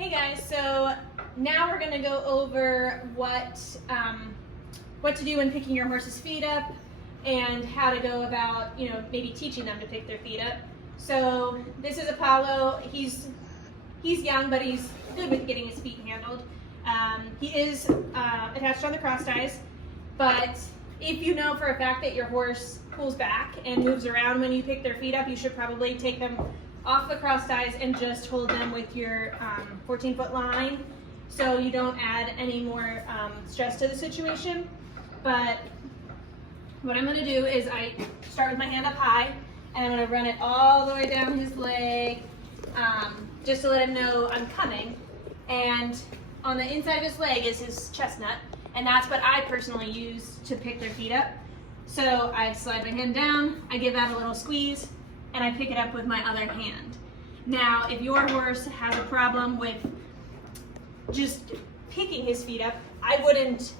Hey guys, so now we're going to go over what to do when picking your horse's feet up and how to go about, maybe teaching them to pick their feet up. So this is Apollo. He's young, but he's good with getting his feet handled. He is attached on the cross ties, but if you know for a fact that your horse pulls back and moves around when you pick their feet up, you should probably take them off the cross ties and just hold them with your 14-foot line so you don't add any more stress to the situation. But what I'm going to do is I start with my hand up high and I'm going to run it all the way down his leg just to let him know I'm coming. And on the inside of his leg is his chestnut, and that's what I personally use to pick their feet up. So I slide my hand down, I give that a little squeeze, and I pick it up with my other hand. Now, if your horse has a problem with just picking his feet up, I wouldn't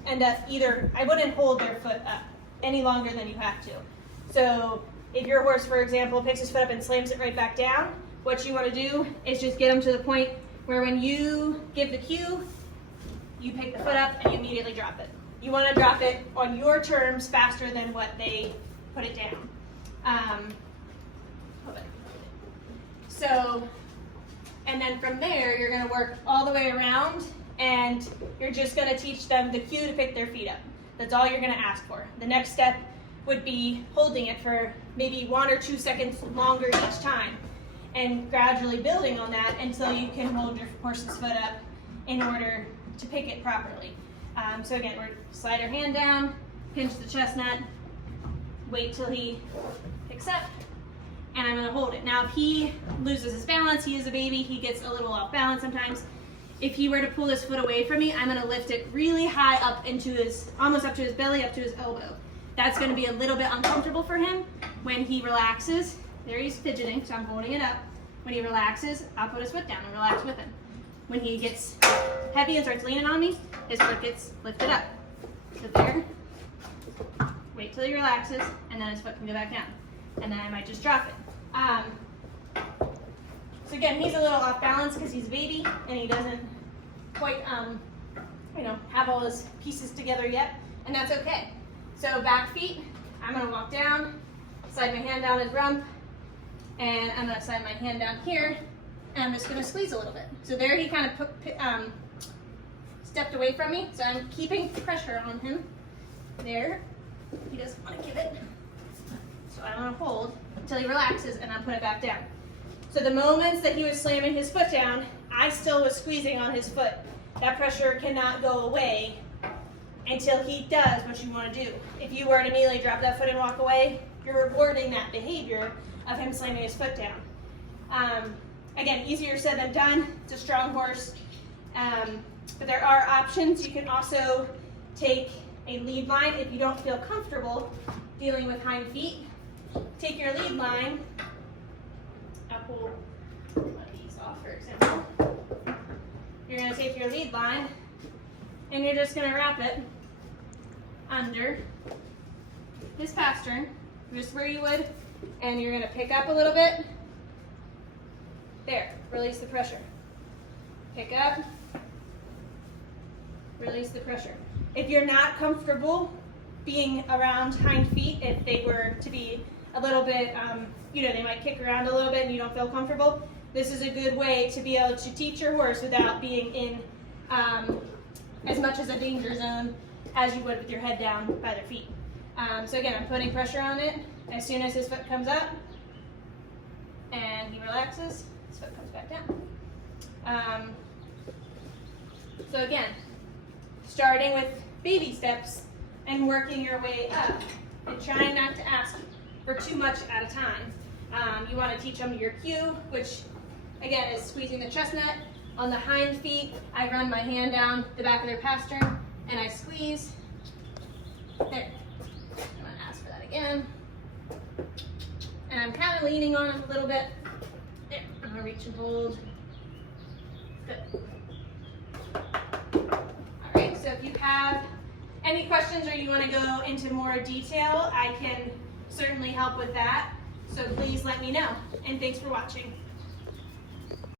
hold their foot up any longer than you have to. So if your horse, for example, picks his foot up and slams it right back down, what you want to do is just get them to the point where when you give the cue, you pick the foot up and you immediately drop it. You want to drop it on your terms faster than what they put it down. And then from there, you're going to work all the way around, and you're just going to teach them the cue to pick their feet up. That's all you're going to ask for. The next step would be holding it for maybe 1 or 2 seconds longer each time, and gradually building on that until you can hold your horse's foot up in order to pick it properly. So again, we're slide our hand down, pinch the chestnut, wait till he picks up, and I'm going to hold it. Now, if he loses his balance, he is a baby, he gets a little off balance sometimes. If he were to pull his foot away from me, I'm going to lift it really high up into almost up to his belly, up to his elbow. That's going to be a little bit uncomfortable for him. When he relaxes, there he's fidgeting, so I'm holding it up. When he relaxes, I'll put his foot down and relax with him. When he gets heavy and starts leaning on me, his foot gets lifted up. So there, wait till he relaxes, and then his foot can go back down. And then I might just drop it. So again, he's a little off balance because he's a baby and he doesn't quite, have all his pieces together yet, and that's okay. So back feet, I'm going to walk down, slide my hand down his rump, and I'm going to slide my hand down here, and I'm just going to squeeze a little bit. So there he kind of stepped away from me, so I'm keeping pressure on him. There, he doesn't want to give it. So I'm going to hold until he relaxes, and I'll put it back down. So the moments that he was slamming his foot down, I still was squeezing on his foot. That pressure cannot go away until he does what you want to do. If you were to immediately drop that foot and walk away, you're rewarding that behavior of him slamming his foot down. Again, easier said than done. It's a strong horse. But there are options. You can also take a lead line if you don't feel comfortable dealing with hind feet. Take your lead line. I'll pull one of these off, for example. You're going to take your lead line and you're just going to wrap it under his pastern, just where you would, and you're going to pick up a little bit. There, release the pressure. Pick up, release the pressure. If you're not comfortable being around hind feet, if they were to be a little bit, they might kick around a little bit and you don't feel comfortable, this is a good way to be able to teach your horse without being in as much as a danger zone as you would with your head down by their feet. So again, I'm putting pressure on it. As soon as his foot comes up and he relaxes, his foot comes back down. So again, starting with baby steps and working your way up and trying not to ask for too much at a time. You want to teach them your cue, which again is squeezing the chestnut. On the hind feet, I run my hand down the back of their pastern and I squeeze. There. I'm going to ask for that again. And I'm kind of leaning on them a little bit. There. I'm going to reach and hold. Good. All right, so if you have any questions or you want to go into more detail, I can certainly help with that. So please let me know. And thanks for watching.